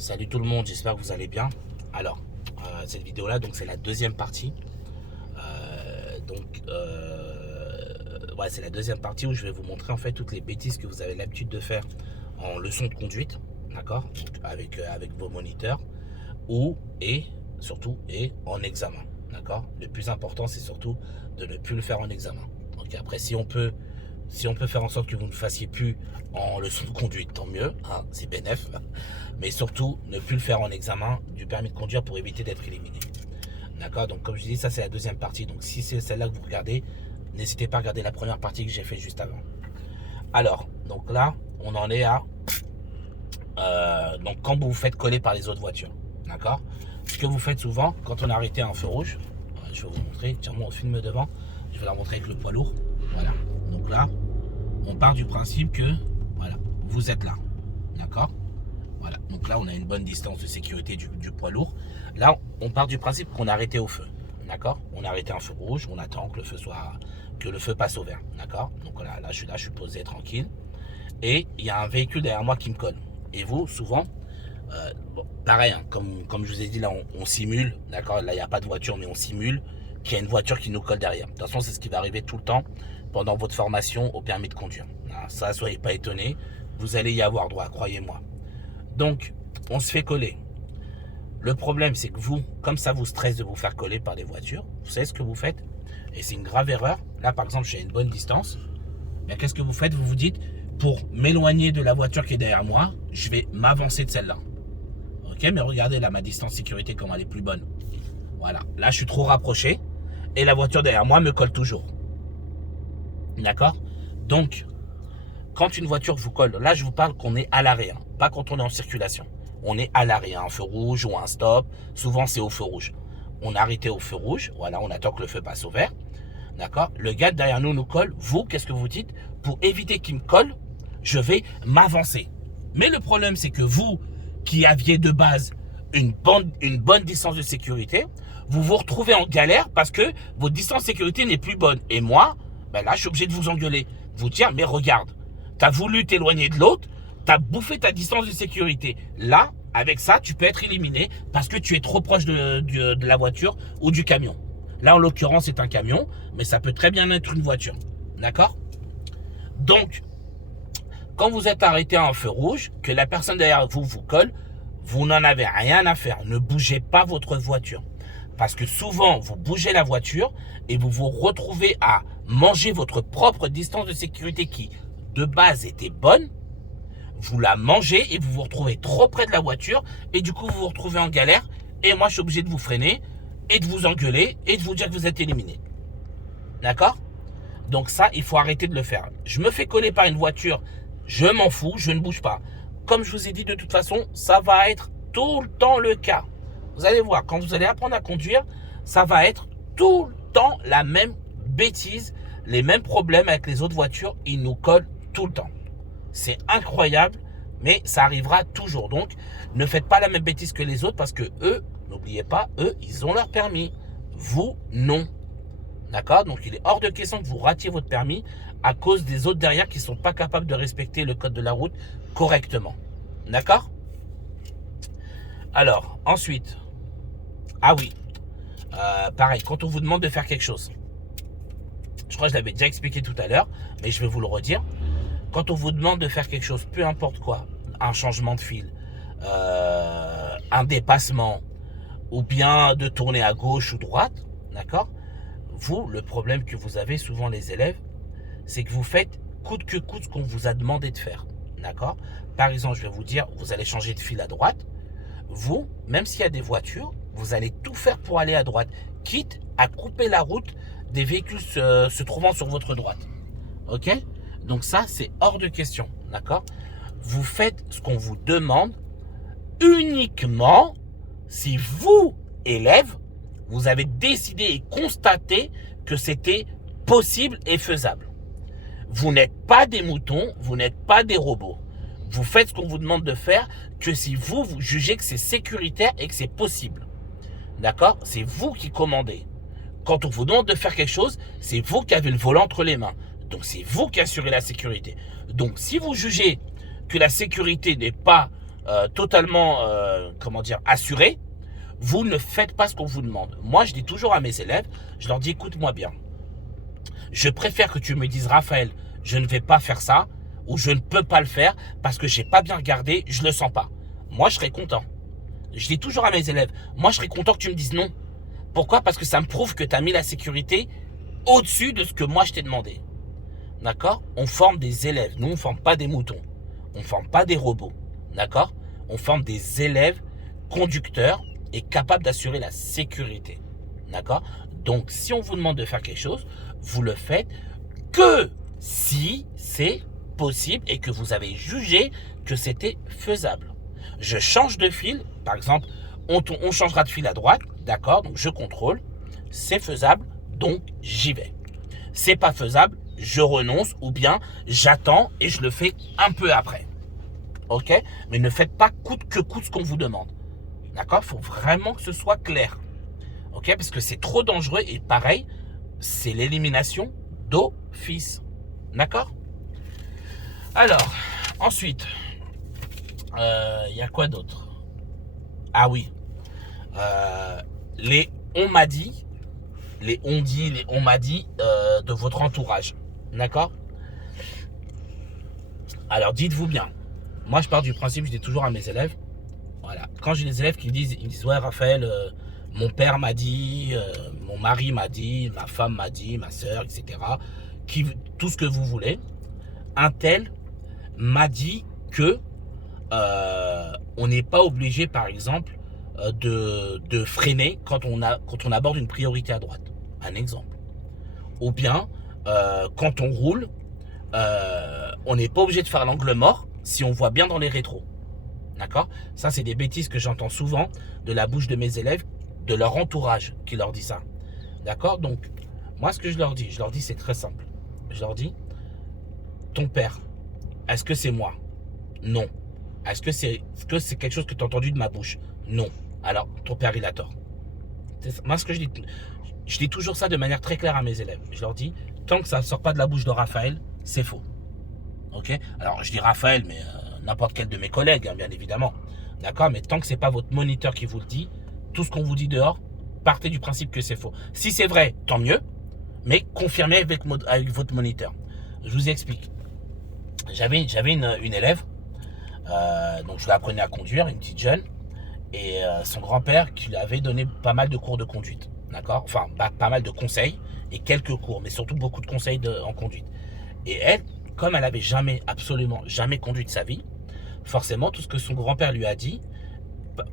Salut tout le monde, j'espère que vous allez bien. Alors, cette vidéo-là, donc c'est la deuxième partie. Ouais, c'est la deuxième partie où je vais vous montrer en fait toutes les bêtises que vous avez l'habitude de faire en leçon de conduite, d'accord, avec vos moniteurs, et surtout en examen, d'accord. Le plus important, c'est surtout de ne plus le faire en examen. Donc après, si on peut faire en sorte que vous ne fassiez plus en leçon de conduite, tant mieux, hein, c'est bénef. Mais surtout, ne plus le faire en examen du permis de conduire pour éviter d'être éliminé. D'accord. Donc comme je dis, ça c'est la deuxième partie. Donc si c'est celle-là que vous regardez, n'hésitez pas à regarder la première partie que j'ai fait juste avant. Alors, donc là, on en est à... donc quand vous vous faites coller par les autres voitures. D'accord. Ce que vous faites souvent, quand on est arrêté à un feu rouge, je vais vous montrer, tiens-moi on filme devant, je vais la montrer avec le poids lourd. Voilà. Donc là, on part du principe que, voilà, vous êtes là. D'accord. Voilà, donc là on a une bonne distance de sécurité du poids lourd. Là on part du principe qu'on est arrêté au feu. D'accord. On a arrêté un feu rouge, on attend que le feu passe au vert. D'accord. Donc là je suis posé tranquille. Et il y a un véhicule derrière moi qui me colle. Et vous, souvent, bon, pareil, hein, comme je vous ai dit, là on simule, d'accord. Là il n'y a pas de voiture, mais on simule qu'il y a une voiture qui nous colle derrière. De toute façon, c'est ce qui va arriver tout le temps pendant votre formation au permis de conduire. Alors, ça, soyez pas étonnés, vous allez y avoir droit, croyez-moi. Donc, on se fait coller. Le problème, c'est que vous, comme ça vous stresse de vous faire coller par les voitures, vous savez ce que vous faites? Et c'est une grave erreur. Là, par exemple, je suis à une bonne distance. Mais qu'est-ce que vous faites? Vous vous dites, pour m'éloigner de la voiture qui est derrière moi, je vais m'avancer de celle-là. Ok, mais regardez là, ma distance sécurité, comment elle est plus bonne. Voilà, là, je suis trop rapproché. Et la voiture derrière moi me colle toujours. D'accord? Donc, quand une voiture vous colle, là je vous parle qu'on est à l'arrêt, hein, pas quand on est en circulation. On est à l'arrêt, un feu rouge ou un stop, souvent c'est au feu rouge. On est arrêté au feu rouge, voilà, on attend que le feu passe au vert. D'accord. Le gars derrière nous colle, vous, qu'est-ce que vous dites? Pour éviter qu'il me colle, je vais m'avancer. Mais le problème, c'est que vous, qui aviez de base une bonne distance de sécurité, vous vous retrouvez en galère parce que votre distance de sécurité n'est plus bonne. Et moi, ben là, je suis obligé de vous engueuler. Vous dire, mais regarde, t'as voulu t'éloigner de l'autre, t'as bouffé ta distance de sécurité. Là, avec ça, tu peux être éliminé parce que tu es trop proche de la voiture ou du camion. Là, en l'occurrence, c'est un camion, mais ça peut très bien être une voiture. D'accord? Donc, quand vous êtes arrêté à un feu rouge, que la personne derrière vous vous colle, vous n'en avez rien à faire. Ne bougez pas votre voiture. Parce que souvent, vous bougez la voiture et vous vous retrouvez à manger votre propre distance de sécurité qui, de base, était bonne. Vous la mangez et vous vous retrouvez trop près de la voiture et du coup, vous vous retrouvez en galère. Et moi, je suis obligé de vous freiner et de vous engueuler et de vous dire que vous êtes éliminé. D'accord? Donc ça, il faut arrêter de le faire. Je me fais coller par une voiture, je m'en fous, je ne bouge pas. Comme je vous ai dit, de toute façon, ça va être tout le temps le cas. Vous allez voir, quand vous allez apprendre à conduire, ça va être tout le temps la même bêtise, les mêmes problèmes avec les autres voitures, ils nous collent tout le temps. C'est incroyable, mais ça arrivera toujours. Donc, ne faites pas la même bêtise que les autres parce que eux, n'oubliez pas, eux, ils ont leur permis. Vous, non. D'accord? Donc, il est hors de question que vous ratiez votre permis à cause des autres derrière qui ne sont pas capables de respecter le code de la route correctement. D'accord? Alors, ensuite, ah oui, pareil, quand on vous demande de faire quelque chose, je crois que je l'avais déjà expliqué tout à l'heure, mais je vais vous le redire. Quand on vous demande de faire quelque chose, peu importe quoi, un changement de fil, un dépassement, ou bien de tourner à gauche ou droite, d'accord? Vous, le problème que vous avez souvent les élèves, c'est que vous faites coûte que coûte ce qu'on vous a demandé de faire, d'accord? Par exemple, je vais vous dire, vous allez changer de fil à droite. Vous, même s'il y a des voitures, vous allez tout faire pour aller à droite, quitte à couper la route des véhicules se trouvant sur votre droite. Ok? Donc ça, c'est hors de question, d'accord? Vous faites ce qu'on vous demande uniquement si vous, élève, vous avez décidé et constaté que c'était possible et faisable. Vous n'êtes pas des moutons, vous n'êtes pas des robots. Vous faites ce qu'on vous demande de faire que si vous jugez que c'est sécuritaire et que c'est possible. D'accord? C'est vous qui commandez. Quand on vous demande de faire quelque chose, c'est vous qui avez le volant entre les mains. Donc c'est vous qui assurez la sécurité. Donc si vous jugez que la sécurité n'est pas totalement, comment dire, assuré, vous ne faites pas ce qu'on vous demande. Moi, je dis toujours à mes élèves, je leur dis, écoute-moi bien. Je préfère que tu me dises, Raphaël, je ne vais pas faire ça, ou je ne peux pas le faire parce que j'ai pas bien regardé, je le sens pas. Moi, je serais content. Je dis toujours à mes élèves, moi, je serais content que tu me dises non. Pourquoi? Parce que ça me prouve que tu as mis la sécurité au-dessus de ce que moi, je t'ai demandé. D'accord? On forme des élèves. Nous, on ne forme pas des moutons. On ne forme pas des robots. D'accord? On forme des élèves conducteurs et capables d'assurer la sécurité. D'accord? Donc, si on vous demande de faire quelque chose, vous le faites que si c'est possible et que vous avez jugé que c'était faisable. Je change de fil, par exemple, on changera de fil à droite, d'accord? Donc, je contrôle, c'est faisable, donc j'y vais. C'est pas faisable, je renonce ou bien j'attends et je le fais un peu après. Ok? Mais ne faites pas coûte que coûte ce qu'on vous demande. D'accord? Il faut vraiment que ce soit clair. Ok? Parce que c'est trop dangereux et pareil, c'est l'élimination d'office. D'accord? Alors, ensuite, y a quoi d'autre? Ah oui, les on m'a dit, les on dit, les on m'a dit de votre entourage. D'accord? Alors dites-vous bien, moi je pars du principe, je dis toujours à mes élèves, voilà, quand j'ai des élèves qui me disent, ils me disent ouais Raphaël, mon père m'a dit, mon mari m'a dit, ma femme m'a dit, ma soeur, etc. Tout ce que vous voulez, un tel m'a dit que on n'est pas obligé, par exemple, de freiner quand on aborde une priorité à droite. Un exemple. Ou bien, quand on roule, on n'est pas obligé de faire l'angle mort si on voit bien dans les rétros. D'accord? Ça, c'est des bêtises que j'entends souvent de la bouche de mes élèves, de leur entourage qui leur dit ça. D'accord? Donc, moi, ce que je leur dis, c'est très simple. Je leur dis, ton père, est-ce que c'est moi? Non. Est-ce que c'est quelque chose que tu as entendu de ma bouche? Non. Alors, ton père, il a tort. Moi, ce que je dis toujours ça de manière très claire à mes élèves. Je leur dis, tant que ça ne sort pas de la bouche de Raphaël, c'est faux. Ok? Alors, je dis Raphaël, mais n'importe quel de mes collègues, hein, bien évidemment. D'accord? Mais tant que ce n'est pas votre moniteur qui vous le dit, tout ce qu'on vous dit dehors, partez du principe que c'est faux. Si c'est vrai, tant mieux, mais confirmez avec votre moniteur. Je vous explique. J'avais une élève, donc je l'apprenais à conduire, une petite jeune, et son grand-père qui lui avait donné pas mal de cours de conduite, d'accord? Enfin, pas mal de conseils et quelques cours, mais surtout beaucoup de conseils en conduite. Et elle, comme elle avait absolument jamais conduit de sa vie, forcément, tout ce que son grand-père lui a dit,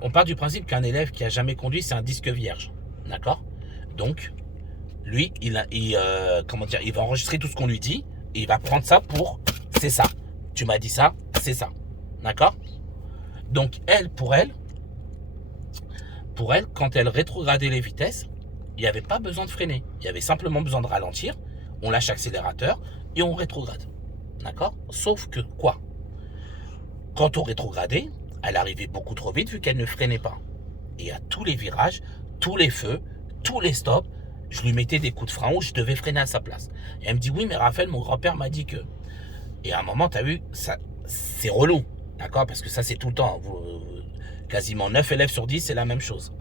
on part du principe qu'un élève qui a jamais conduit, c'est un disque vierge, d'accord? Donc, lui, il va enregistrer tout ce qu'on lui dit et il va prendre ça c'est ça. Tu m'as dit ça, c'est ça, d'accord? Donc, pour elle, quand elle rétrogradait les vitesses, il n'y avait pas besoin de freiner. Il y avait simplement besoin de ralentir. On lâche l'accélérateur et on rétrograde. D'accord? Sauf que quoi? Quand on rétrogradait, elle arrivait beaucoup trop vite vu qu'elle ne freinait pas. Et à tous les virages, tous les feux, tous les stops, je lui mettais des coups de frein où je devais freiner à sa place. Et elle me dit, oui, mais Raphaël, mon grand-père m'a dit que... Et à un moment, tu as vu, ça, c'est relou. D'accord? Parce que ça, c'est tout le temps. Quasiment 9 élèves sur 10, c'est la même chose.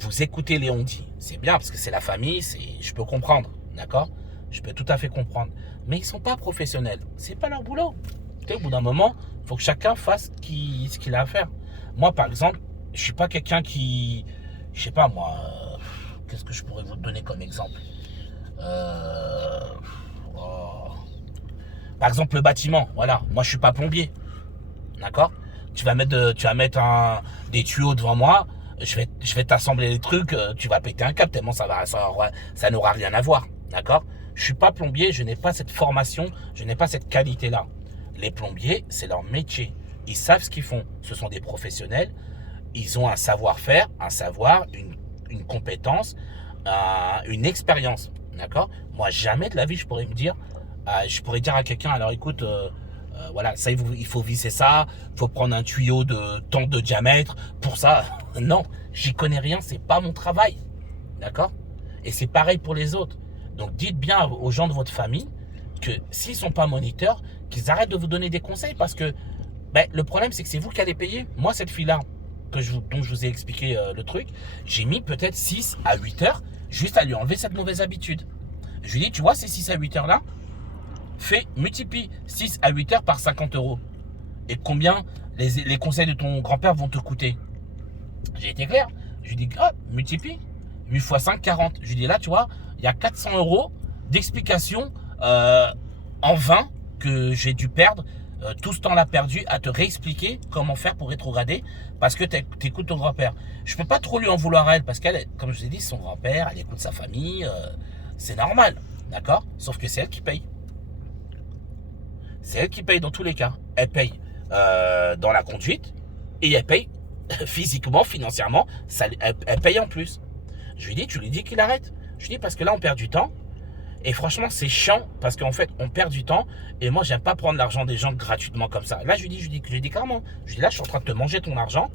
Vous écoutez les on-dit. C'est bien parce que c'est la famille, je peux comprendre. D'accord? Je peux tout à fait comprendre. Mais ils ne sont pas professionnels. C'est pas leur boulot. Au bout d'un moment, il faut que chacun fasse ce qu'il a à faire. Moi, par exemple, je ne suis pas quelqu'un qui... Je sais pas, moi... qu'est-ce que je pourrais vous donner comme exemple? Par exemple, le bâtiment. Voilà. Moi, je ne suis pas plombier. D'accord? Tu vas mettre des tuyaux devant moi. Je vais t'assembler les trucs. Tu vas péter un câble tellement ça n'aura rien à voir. D'accord? Je ne suis pas plombier. Je n'ai pas cette formation. Je n'ai pas cette qualité-là. Les plombiers, c'est leur métier. Ils savent ce qu'ils font. Ce sont des professionnels. Ils ont un savoir-faire, un savoir, une compétence, une expérience. D'accord? Moi, jamais de la vie, je pourrais dire à quelqu'un, alors écoute, voilà, ça, il faut visser ça, il faut prendre un tuyau de tant de diamètre. Pour ça, non, j'y connais rien, c'est pas mon travail. D'accord? Et c'est pareil pour les autres. Donc, dites bien aux gens de votre famille que s'ils ne sont pas moniteurs, qu'ils arrêtent de vous donner des conseils parce que Ben, le problème, c'est que c'est vous qui allez payer. Moi, cette fille-là, dont je vous ai expliqué le truc, j'ai mis peut-être 6 à 8 heures juste à lui enlever cette mauvaise habitude. Je lui dis, tu vois, ces 6 à 8 heures-là, multiplie 6 à 8 heures par 50 euros. Et combien les conseils de ton grand-père vont te coûter? J'ai été clair. Je lui dis, multiplie. 8 x 5, 40. Je lui dis, là, tu vois, il y a 400 euros d'explication en vain que j'ai dû perdre. Tout ce temps-là perdu à te réexpliquer comment faire pour rétrograder parce que tu écoutes ton grand-père. Je peux pas trop lui en vouloir à elle parce qu'elle, comme je vous ai dit, son grand-père, elle écoute sa famille. C'est normal. D'accord? Sauf que c'est elle qui paye. C'est elle qui paye dans tous les cas. Elle paye dans la conduite et elle paye physiquement, financièrement, elle paye en plus. Je lui dis, tu lui dis qu'il arrête. Je lui dis parce que là on perd du temps et franchement c'est chiant parce qu'en fait on perd du temps et moi j'aime pas prendre l'argent des gens gratuitement comme ça. Là je lui dis clairement, je lui dis là je suis en train de te manger ton argent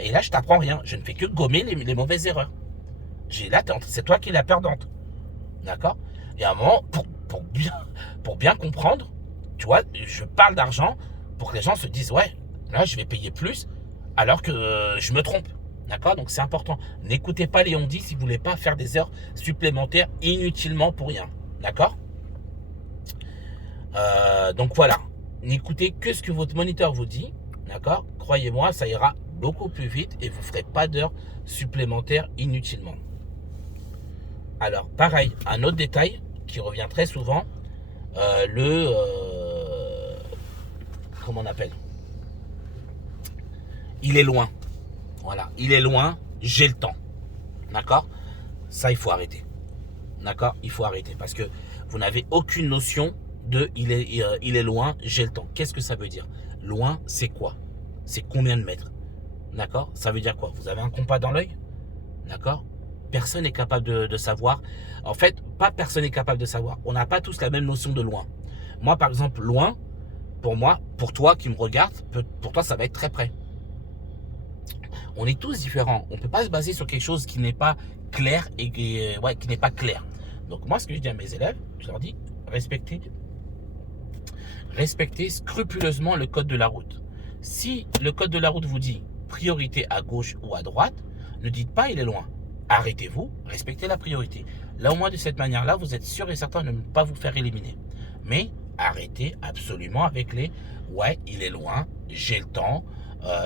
et là je t'apprends rien. Je ne fais que gommer les mauvaises erreurs. Là c'est toi qui es la perdante. D'accord? Et à un moment, pour bien comprendre, tu vois, je parle d'argent pour que les gens se disent, ouais, là, je vais payer plus alors que je me trompe. D'accord? Donc, c'est important. N'écoutez pas les on-dit si vous ne voulez pas faire des heures supplémentaires inutilement pour rien. D'accord? Donc, voilà. N'écoutez que ce que votre moniteur vous dit. D'accord? Croyez-moi, ça ira beaucoup plus vite et vous ne ferez pas d'heures supplémentaires inutilement. Alors, pareil, un autre détail qui revient très souvent, comment on appelle? Il est loin. Voilà, il est loin, j'ai le temps. D'accord? Ça, il faut arrêter. D'accord? Il faut arrêter parce que vous n'avez aucune notion de il est loin, j'ai le temps. Qu'est-ce que ça veut dire? Loin, c'est quoi? C'est combien de mètres? D'accord? Ça veut dire quoi? Vous avez un compas dans l'œil? D'accord? Personne n'est capable de savoir. En fait, pas personne n'est capable de savoir. On n'a pas tous la même notion de loin. Moi, par exemple, loin, pour toi qui me regarde, pour toi, ça va être très près. On est tous différents. On ne peut pas se baser sur quelque chose qui n'est pas clair et qui n'est pas clair. Donc, moi, ce que je dis à mes élèves, je leur dis, respectez scrupuleusement le code de la route. Si le code de la route vous dit priorité à gauche ou à droite, ne dites pas il est loin. Arrêtez-vous, respectez la priorité. Là, au moins, de cette manière-là, vous êtes sûr et certain de ne pas vous faire éliminer. Mais arrêtez absolument avec les « ouais, il est loin, j'ai le temps,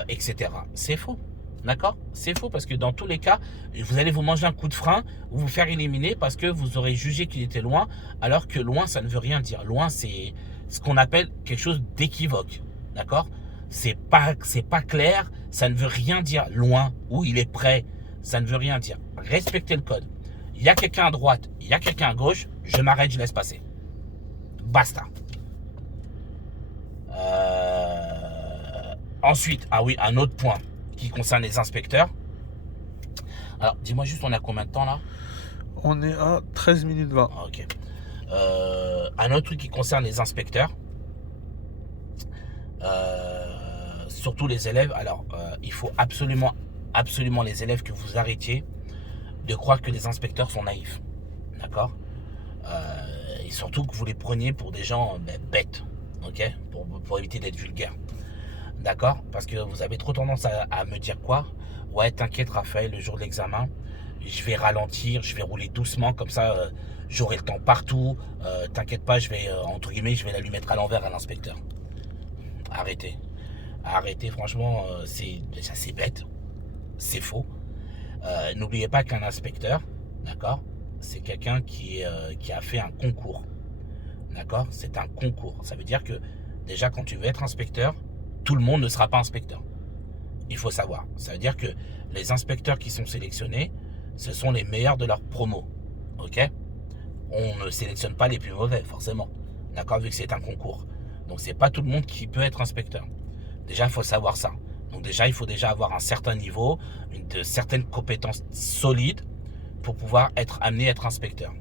etc. » C'est faux. D'accord? C'est faux parce que dans tous les cas, vous allez vous manger un coup de frein ou vous faire éliminer parce que vous aurez jugé qu'il était loin, alors que loin, ça ne veut rien dire. Loin, c'est ce qu'on appelle quelque chose d'équivoque. D'accord? C'est pas clair, ça ne veut rien dire. Loin ou il est près, ça ne veut rien dire. Respectez le code. Il y a quelqu'un à droite, il y a quelqu'un à gauche, je m'arrête, je laisse passer. Basta. Ensuite, un autre point qui concerne les inspecteurs. Alors, dis-moi juste, on a combien de temps là? On est à 13 minutes 20. Ok. Un autre truc qui concerne les inspecteurs. Surtout les élèves. Alors, il faut absolument les élèves que vous arrêtiez de croire que les inspecteurs sont naïfs. D'accord? Et surtout que vous les preniez pour des gens bêtes. Ok? Pour éviter d'être vulgaire. D'accord? Parce que vous avez trop tendance à me dire quoi? Ouais, t'inquiète Raphaël, le jour de l'examen, je vais ralentir, je vais rouler doucement, comme ça j'aurai le temps partout. T'inquiète pas, je vais, entre guillemets, je vais la lui mettre à l'envers à l'inspecteur. Arrêtez. Arrêtez, franchement, c'est bête. C'est faux. N'oubliez pas qu'un inspecteur, d'accord, c'est quelqu'un qui a fait un concours. D'accord? C'est un concours. Ça veut dire que déjà, quand tu veux être inspecteur, tout le monde ne sera pas inspecteur. Il faut savoir. Ça veut dire que les inspecteurs qui sont sélectionnés, ce sont les meilleurs de leur promo. Ok? On ne sélectionne pas les plus mauvais, forcément. D'accord? Vu que c'est un concours. Donc, c'est pas tout le monde qui peut être inspecteur. Déjà, il faut savoir ça. Donc, déjà, il faut déjà avoir un certain niveau, de certaines compétences solides pour pouvoir être amené à être inspecteur.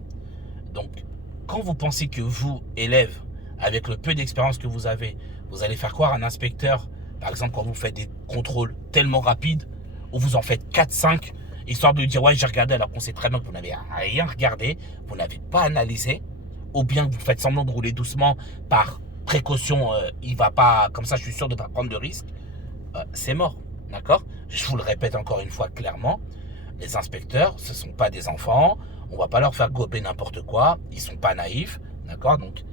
Donc, quand vous pensez que vous, élève, avec le peu d'expérience que vous avez, vous allez faire croire à un inspecteur, par exemple, quand vous faites des contrôles tellement rapides, où vous en faites 4-5, histoire de lui dire « ouais, j'ai regardé », alors qu'on sait très bien que vous n'avez rien regardé, vous n'avez pas analysé, ou bien que vous faites semblant de rouler doucement par précaution, il va pas, comme ça je suis sûr de ne pas prendre de risque, c'est mort. D'accord? Je vous le répète encore une fois clairement, les inspecteurs, ce ne sont pas des enfants, on ne va pas leur faire gober n'importe quoi, ils ne sont pas naïfs, d'accord? Donc,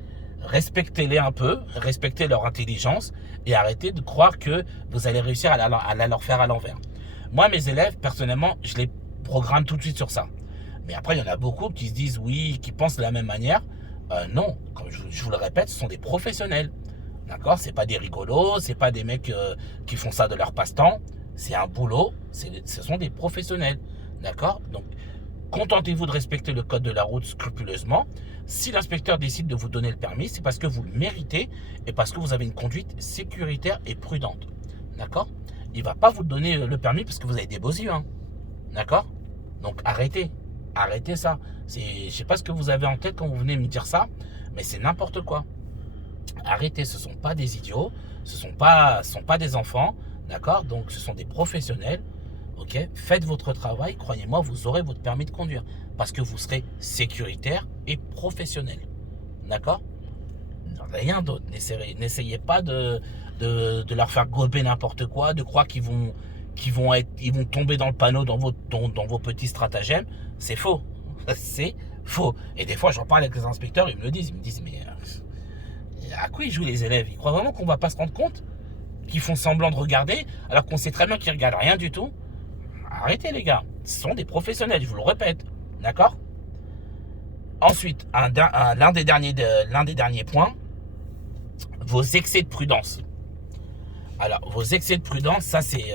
respectez-les un peu, respectez leur intelligence et arrêtez de croire que vous allez réussir à la leur faire à l'envers. Moi, mes élèves, personnellement, je les programme tout de suite sur ça. Mais après, il y en a beaucoup qui se disent oui, qui pensent de la même manière. Non, comme je vous le répète, ce sont des professionnels. D'accord? C'est pas des rigolos, c'est pas des mecs qui font ça de leur passe-temps. C'est un boulot, ce sont des professionnels. D'accord? Donc, contentez-vous de respecter le code de la route scrupuleusement. Si l'inspecteur décide de vous donner le permis, c'est parce que vous le méritez et parce que vous avez une conduite sécuritaire et prudente. D'accord? Il ne va pas vous donner le permis parce que vous avez des beaux yeux. Hein. D'accord? Donc arrêtez. Arrêtez ça. Je ne sais pas ce que vous avez en tête quand vous venez me dire ça, mais c'est n'importe quoi. Arrêtez, ce ne sont pas des idiots, ce ne sont pas des enfants, d'accord? Donc ce sont des professionnels, ok? Faites votre travail, croyez-moi, vous aurez votre permis de conduire, parce que vous serez sécuritaire et professionnel, d'accord? Rien d'autre, n'essayez pas de leur faire gober n'importe quoi, de croire qu'ils vont tomber dans le panneau dans vos petits stratagèmes, c'est faux, c'est faux. Et des fois j'en parle avec les inspecteurs, ils me disent, mais... à quoi ils jouent les élèves? Ils croient vraiment qu'on va pas se rendre compte? Qu'ils font semblant de regarder alors qu'on sait très bien qu'ils regardent rien du tout? Arrêtez les gars, ce sont des professionnels, je vous le répète, d'accord? Ensuite, l'un des derniers points, vos excès de prudence. Alors, vos excès de prudence, ça c'est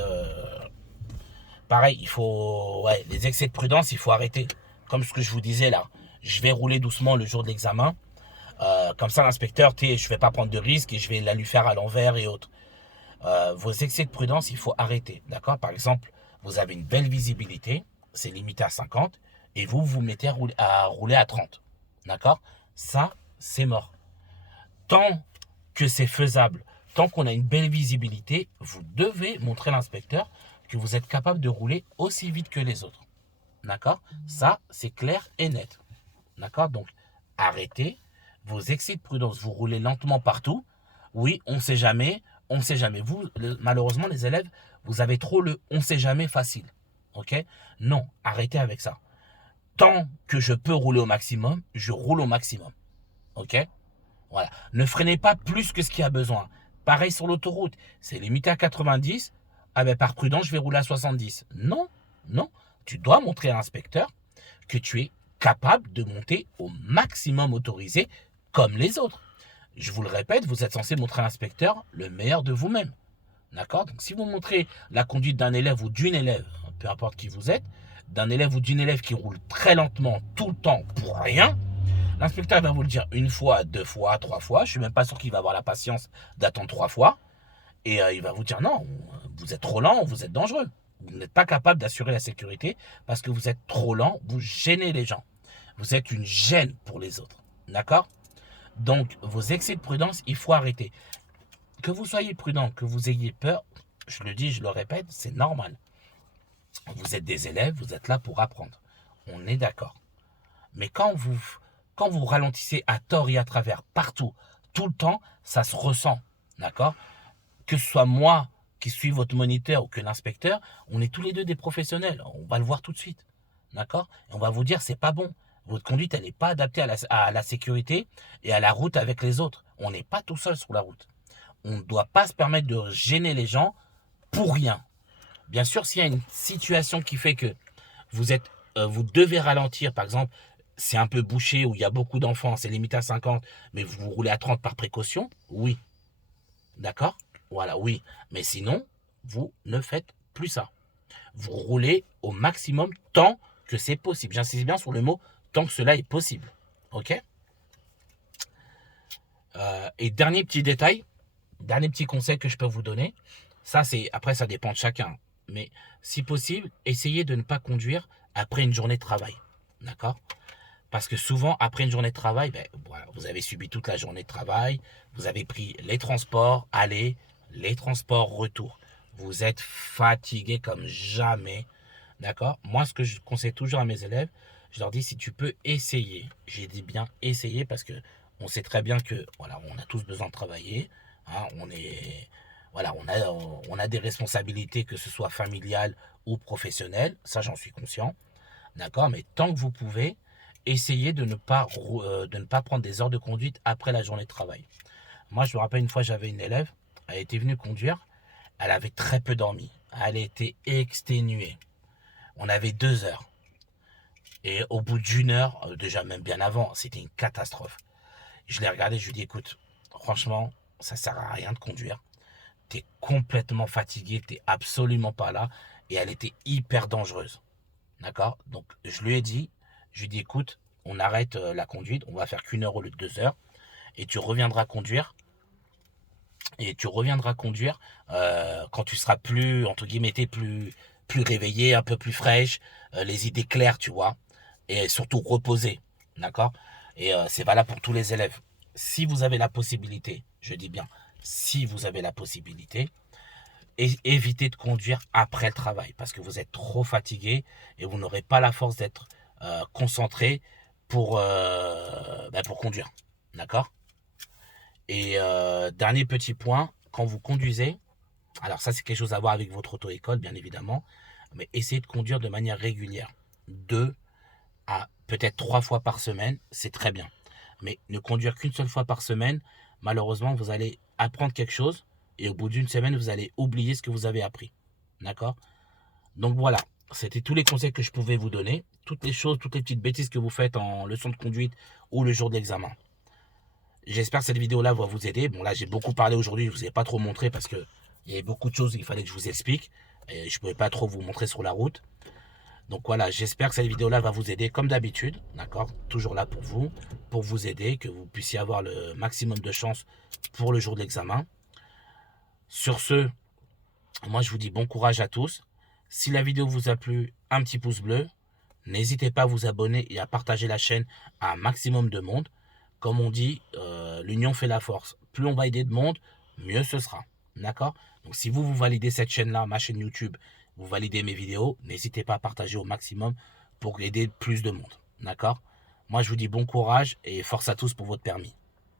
pareil, les excès de prudence, il faut arrêter. Comme ce que je vous disais là, je vais rouler doucement le jour de l'examen. Comme ça, l'inspecteur, je ne vais pas prendre de risques et je vais la lui faire à l'envers et autres. Vos excès de prudence, il faut arrêter. D'accord? Par exemple, vous avez une belle visibilité, c'est limité à 50, et vous mettez à rouler à 30. D'accord? Ça, c'est mort. Tant que c'est faisable, tant qu'on a une belle visibilité, vous devez montrer à l'inspecteur que vous êtes capable de rouler aussi vite que les autres. D'accord? Ça, c'est clair et net. D'accord? Donc, arrêtez vos excès de prudence, vous roulez lentement partout. Oui, on ne sait jamais, on ne sait jamais. Vous, malheureusement, les élèves, vous avez trop le on ne sait jamais facile. Ok? Non, arrêtez avec ça. Tant que je peux rouler au maximum, je roule au maximum. Ok? Voilà. Ne freinez pas plus que ce qu'il y a besoin. Pareil sur l'autoroute, c'est limité à 90. Ah ben par prudence, je vais rouler à 70. Non, non. Tu dois montrer à l'inspecteur que tu es capable de monter au maximum autorisé comme les autres. Je vous le répète, vous êtes censé montrer à l'inspecteur le meilleur de vous-même. D'accord? Donc si vous montrez la conduite d'un élève ou d'une élève, peu importe qui vous êtes, d'un élève ou d'une élève qui roule très lentement tout le temps pour rien, l'inspecteur va vous le dire une fois, deux fois, trois fois. Je ne suis même pas sûr qu'il va avoir la patience d'attendre 3 fois. Et il va vous dire non, vous êtes trop lent, vous êtes dangereux. Vous n'êtes pas capable d'assurer la sécurité parce que vous êtes trop lent, vous gênez les gens. Vous êtes une gêne pour les autres. D'accord? Donc, vos excès de prudence, il faut arrêter. Que vous soyez prudent, que vous ayez peur, je le dis, je le répète, c'est normal. Vous êtes des élèves, vous êtes là pour apprendre. On est d'accord. Mais quand vous ralentissez à tort et à travers, partout, tout le temps, ça se ressent. D'accord? Que ce soit moi qui suis votre moniteur ou que l'inspecteur, on est tous les deux des professionnels. On va le voir tout de suite. D'accord? Et on va vous dire, c'est pas bon. Votre conduite, elle n'est pas adaptée à la sécurité et à la route avec les autres. On n'est pas tout seul sur la route. On ne doit pas se permettre de gêner les gens pour rien. Bien sûr, s'il y a une situation qui fait que vous devez ralentir, par exemple, c'est un peu bouché où il y a beaucoup d'enfants, c'est limité à 50, mais vous roulez à 30 par précaution, oui. D'accord? Voilà, oui. Mais sinon, vous ne faites plus ça. Vous roulez au maximum tant que c'est possible. J'insiste bien sur le mot tant que cela est possible. Ok? Et dernier petit détail, dernier petit conseil que je peux vous donner, après ça dépend de chacun, mais si possible, essayez de ne pas conduire après une journée de travail. D'accord? Parce que souvent, après une journée de travail, voilà, vous avez subi toute la journée de travail, vous avez pris les transports aller, les transports retour. Vous êtes fatigué comme jamais. D'accord? Moi, ce que je conseille toujours à mes élèves, je leur dis, si tu peux essayer, j'ai dit bien essayer parce que On sait très bien que voilà, on a tous besoin de travailler. Hein, voilà, on a des responsabilités, que ce soit familiales ou professionnelles. Ça, j'en suis conscient. D'accord? Mais tant que vous pouvez, essayez de ne pas prendre des heures de conduite après la journée de travail. Moi, je me rappelle une fois, j'avais une élève, elle était venue conduire, elle avait très peu dormi. Elle était exténuée. On avait 2 heures. Et au bout d'une heure, déjà même bien avant, c'était une catastrophe. Je l'ai regardé, je lui ai dit, écoute, franchement, ça sert à rien de conduire. T'es complètement fatigué, t'es absolument pas là. Et elle était hyper dangereuse. D'accord? Donc, je lui ai dit, écoute, on arrête la conduite, on va faire qu'1 heure au lieu de 2 heures. Et tu reviendras conduire. Et tu reviendras conduire quand tu seras plus, entre guillemets, plus réveillé, un peu plus fraîche, les idées claires, tu vois. Et surtout reposé. D'accord? Et c'est valable pour tous les élèves. Si vous avez la possibilité, je dis bien, si vous avez la possibilité, évitez de conduire après le travail parce que vous êtes trop fatigué et vous n'aurez pas la force d'être concentré pour conduire. D'accord? Et dernier petit point, quand vous conduisez, alors ça c'est quelque chose à voir avec votre auto-école bien évidemment, mais essayez de conduire de manière régulière. 2 à peut-être 3 fois par semaine, c'est très bien. Mais ne conduire qu'une seule fois par semaine, malheureusement, vous allez apprendre quelque chose et au bout d'une semaine, vous allez oublier ce que vous avez appris. D'accord? Donc voilà, c'était tous les conseils que je pouvais vous donner. Toutes les choses, toutes les petites bêtises que vous faites en leçon de conduite ou le jour de l'examen. J'espère que cette vidéo-là va vous aider. Bon, là, j'ai beaucoup parlé aujourd'hui, je ne vous ai pas trop montré parce qu'il y avait beaucoup de choses qu'il fallait que je vous explique. Et je ne pouvais pas trop vous montrer sur la route. Donc voilà, j'espère que cette vidéo-là va vous aider comme d'habitude, d'accord? Toujours là pour vous aider, que vous puissiez avoir le maximum de chance pour le jour de l'examen. Sur ce, moi je vous dis bon courage à tous. Si la vidéo vous a plu, un petit pouce bleu. N'hésitez pas à vous abonner et à partager la chaîne à un maximum de monde. Comme on dit, l'union fait la force. Plus on va aider de monde, mieux ce sera. D'accord? Donc si vous validez cette chaîne-là, ma chaîne YouTube, vous validez mes vidéos, n'hésitez pas à partager au maximum pour aider plus de monde. D'accord? Moi, je vous dis bon courage et force à tous pour votre permis.